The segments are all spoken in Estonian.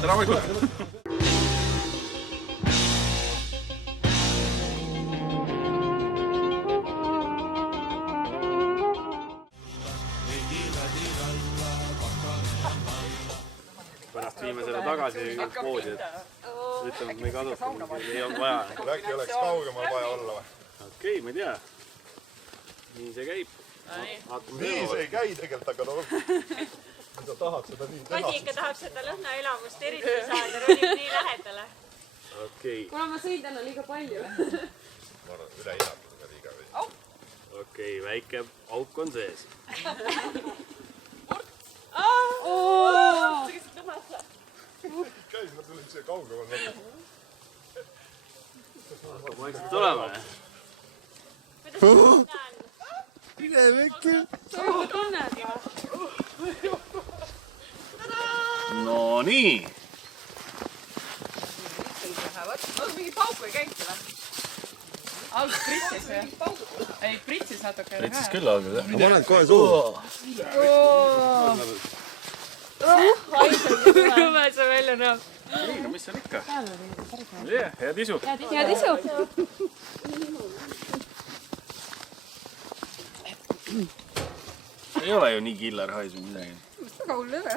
Tere hommikut! Pärast viime selle tagasi poodi, et ütleme, et me ei kasutanud, ei olnud vaja. Äkki oleks kaugemal vaja olla või? Okei, ma ei tea. Nii see käib. Nii see ei käi tegelikult, aga no... Mida tahad seda nii teha? Madi ikka tahab seda lõhnaelamust eriti saada, ronib nii lähedale. Okei. Kuna ma sõin täna liiga palju. Ma arvan, üle hinnatud liiga või? Okei, väike auk on sees. Käis, ma tulin siia kaugemal. Vaikselt tuleme. Kuidas see on? Mine vekki! Sa tunned või? No nii. Mingi pauku ei käinud või? Algus pritsis või? Ei, pritsis natuke. Pritsis küll algus, jah? Ma panen kohe suhu. Rume see välja näeb. Nii, no mis on ikka? Hea tisu. Hea tisu. Ei ole ju nii killer hais või midagi. Väga hull üle.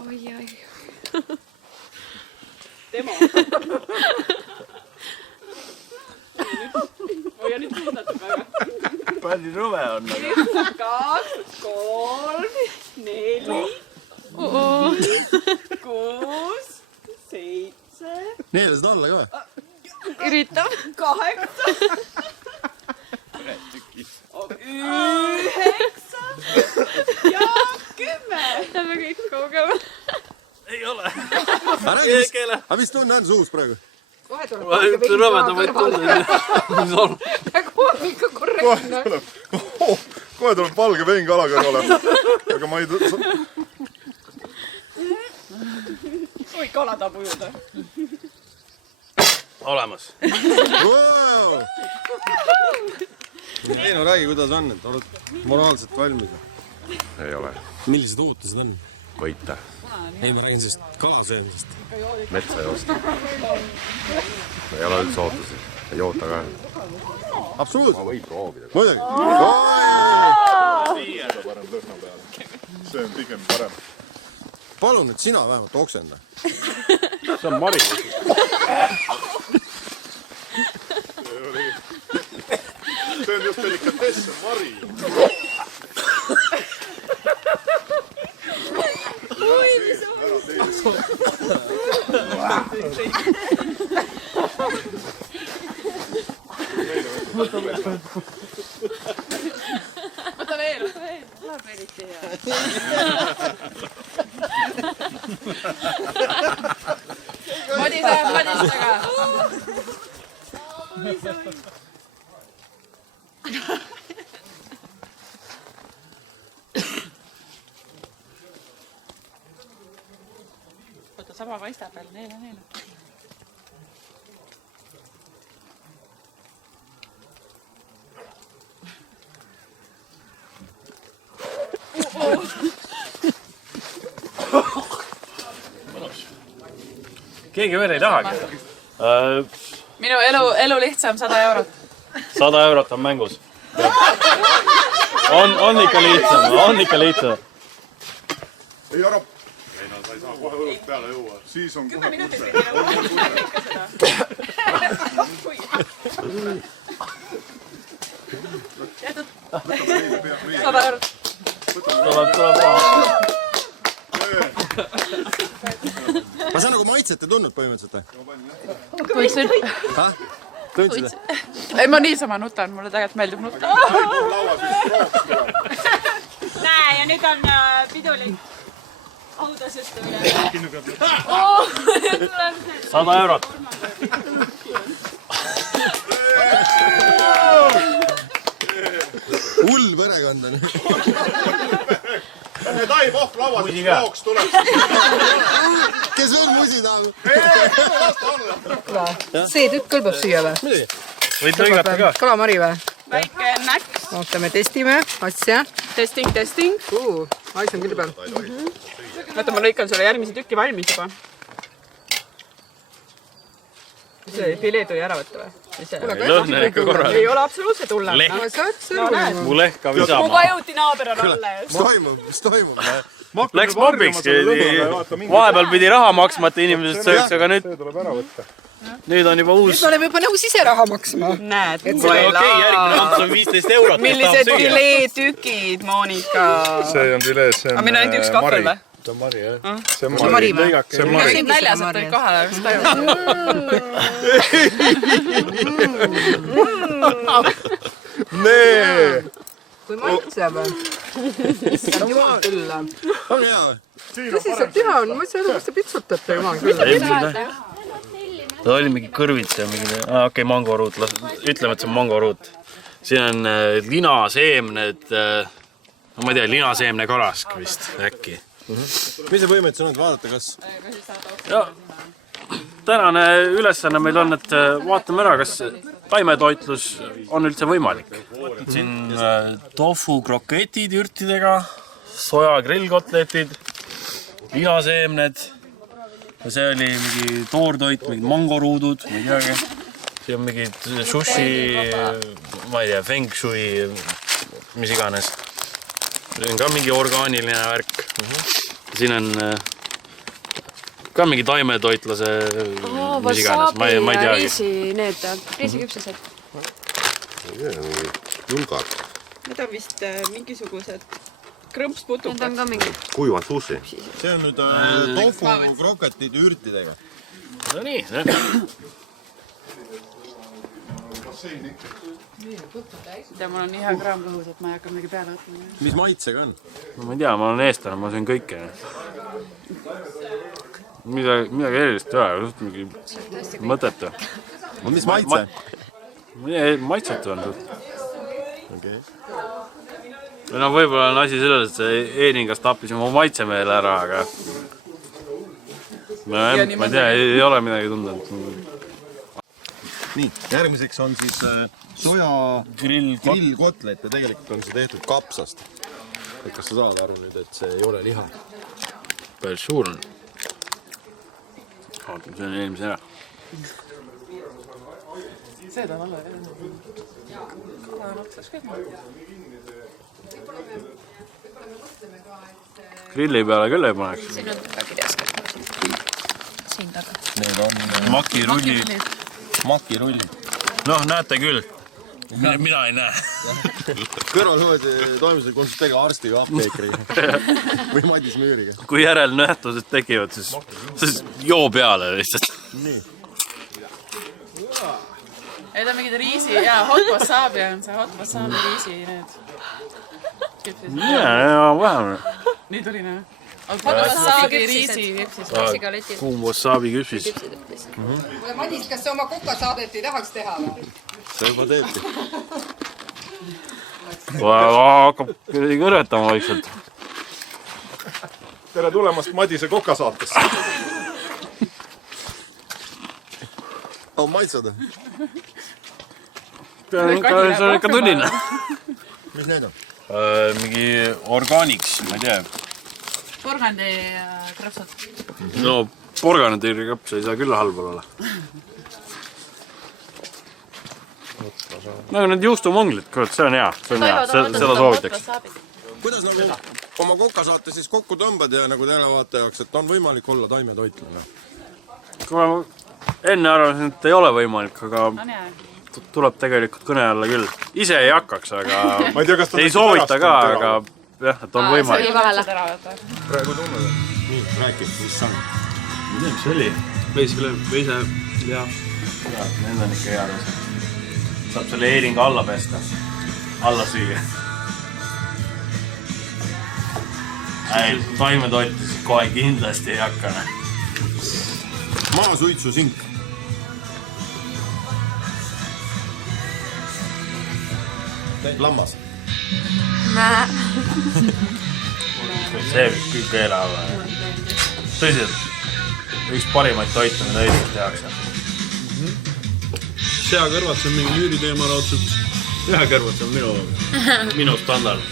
Oi. Tema. Hoia nüüd suunatud väga. Palju rume on. 2, 3, 4, 6, 7, Neile seda alla ka või? Üritab. 8, 9 ja 10. Lähme kõik kaugema. Ei ole. Aga mis tunne on suus praegu? Kohe tuleb Ma ütlen rõvedamaid tunde. kohe ikka korrektne. Kohe tuleb valge vein kala kõrvale. Aga ma ei... Oi, kala tahab ujuda. Olemas. Ei no räägi, kuidas on, et oled moraalselt valmis. Ei ole. Millised ootused on? Võita. Ei, ma räägin sellest kalasöömisest. Metsa ei osta. Ei ole üldse ootusi. Ei oota ka. Absoluutselt. Ma võin proovida. Muidugi. Parem lõhna peale. See on pigem parem. Palun, et sina vähemalt oksenda. See on Mari. See on just delikatess, see on Mari. Võta veel. Läheb eriti hea. Madi saab Madistaga. Võta sama paistab veel, neile. Keegi veel ei tahagi. Minu elu lihtsam, 100 eurot. 100 eurot on mängus. On ikka lihtsam. Ei ära... Ei no, sa ei saa kohe õlut peale jõua. Siis on kohe kurse. Sada eurot. Tuleb. Ma sa nagu maitset ei tundnud põhimõtteliselt. Tundsin. Tundsid? Ei, ma niisama nutan, mulle tegelikult meeldib nutta. Näe, ja nüüd on pidulik autasüstamine. 100 eurot. Hull perekond on. Need ai vohv lauas, et jooks tuleb. Kes veel musi tahab? See tükk kõlbab süüa või? Midagi. Võid lõigata ka. Kalamari või? Väike näks. Ootame, testime asja. Testing. Mais on küll peal. Vaata, ma lõikan sulle järgmise tükki valmis juba. See filee tuli ära võtta või? Lõhne ikka korral. Ei ole absoluutselt hulle. Mu lehka Mu visama. kajuti naaber on alle. Mis toimub? Läks mobbikski. Vahepeal pidi raha maksma, et inimesed sööks, aga nüüd on juba uus. Nüüd me oleme juba nõus ise raha maksma. Näed. Okei, järgmine amps on 15 eurot. Millised fileetükid, Monika? See on filee, see on Aga meil on ainult üks kahvel või? See on mari, jah. See on mari. See on mari. Siin näljas, et olid kohale. Mis tajub? Nee! Kui maitseb. Jumal küll. On hea. Tõsiselt hea on. Ma ei saa aru, kas te pitsutate jumal küll. Ta oli mingi kõrvits ja mingi... Okei, mangoruut. Ütleme, et see on mangoruut. Siin on linaseemned... Ma ei tea, linaseemne karask vist äkki. Mis see põhimõtteliselt on, et vaadata, kas... Tänane ülesanne meil on, et vaatame ära, kas taimetoitlus on üldse võimalik. Siin tofu kroketid ürtidega, soja grillkotletid, lihaseemned. Ja see oli mingi toortoit, mingid mangoruudud, ma ei teagi. Siin on mingid sushi, ma ei tea, feng shui, mis iganes. See on ka mingi orgaaniline värk. Siin on ka mingi taimetoitlase, mis iganes, ma ei teagi. Riisiküpsesed. Julgad. Need on vist mingisugused krõmpsputukad. Need on ka mingid. Kuivad sushi. See on nüüd tofu kroketid ürtidega. No nii, Mul on nii hea kraam kõhus, et ma ei hakka midagi peale võtma. Mis maitsega on? ma ei tea, ma olen eestlane, ma söön kõike. Midagi erilist ei ole, suht mingi mõtetu. Mis maitse? Maitsetu on suht. No võib-olla on asi selles, et see eeningas tappis mu maitsemeele ära, aga ma ei tea, ei ole midagi tunda. Nii, järgmiseks on siis soja grillkotlet ja tegelikult on see tehtud kapsast. Kas sa saad aru nüüd, et see ei ole liha? Päris suur on. Vaatame, see on eelmise ära. See ta on alla, jah. Grilli peale küll ei paneks. Siin on ka kirjas. Siin taga. Need on Makirullid. Noh, näete küll. Mina ei näe. kõrvalhoodi toimusel konsulteega arsti või apteekriga või Madis Müüriga. Kui järelnähtused tekivad, siis joo peale lihtsalt. Nii. Need on mingid riisi ja hot wasabi on see hot wasabi riisi need. Vähem. Nii tuli näha. Hot wasabi riisi küpsis. Kuum wasabi küpsis. Madis, kas sa oma kokasaadet ei tahaks teha või? See juba teebki. Hakkab kõretama vaikselt. Tere tulemast Madise kokasaatesse. On maitsed? See on ikka tuline. Mis need on? Mingi organiks, ma ei tea. Porgandi krõpsud. No, porgandikrõps ei saa küll halbal olla. Nagu need juustumonglid, kurat, see on hea, seda soovitaks. Kuidas nagu oma kokasaate siis kokku tõmbad ja nagu televaatajaks, et on võimalik olla taimetoitlane? Kui ma enne arvasin, et ei ole võimalik, aga tuleb tegelikult kõne alla küll. Ise ei hakkaks, aga ei soovita ka, aga jah, et on võimalik. Praegu tunned. Nii, räägi, mis sa on? Ma ei tea, mis see oli. Veise, jah. Need on ikka head asjad. Saab selle eelinga alla pesta. Alla süüa. Taimetoitlus kohe kindlasti ei hakka. Maasuitsusink. Lammas. See kõik elab. Tõsiselt. Üks parimaid toite, mida Eestis tehakse. Seakõrvad, see on mingi müüri teema raudselt. Seakõrvad, see on minu standard.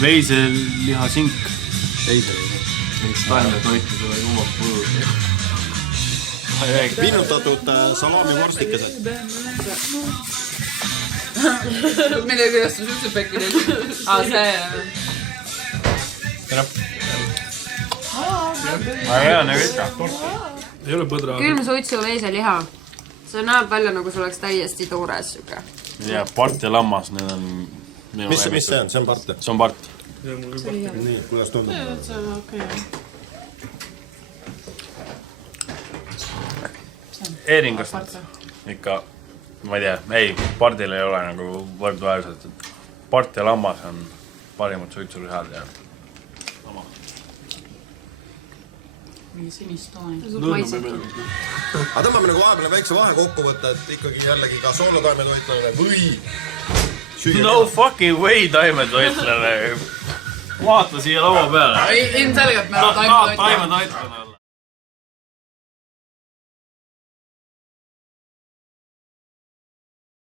Veiselihasink. taimetoitlusele omad põõd. Pinnutatud salamivorstikesed. Meil ei kõiastus üldse pekki teisi. See... hea nagu ikka. Ei ole põdra. Külmsuitsu veiseliha. See näeb välja nagu see oleks täiesti toores siuke. Ja part ja lammas, need on... Mis see on? See on part? See on part. Nii, kuidas tundub? See on okei. Eeringast ikka, ma ei tea, ei, pardil ei ole nagu võrdväärselt. Part ja lammas on parimad suitsulihad ja lama. Mingi sinist tooni. Aga tõmbame nagu vahepeal väikse vahe kokku võtta, et ikkagi jällegi ka soolotaimetoitlane või... No fucking way taimetoitlane. Vaata siia laua peale. Ilmselgelt me oleme taimetoitlane. Taimetoitlane.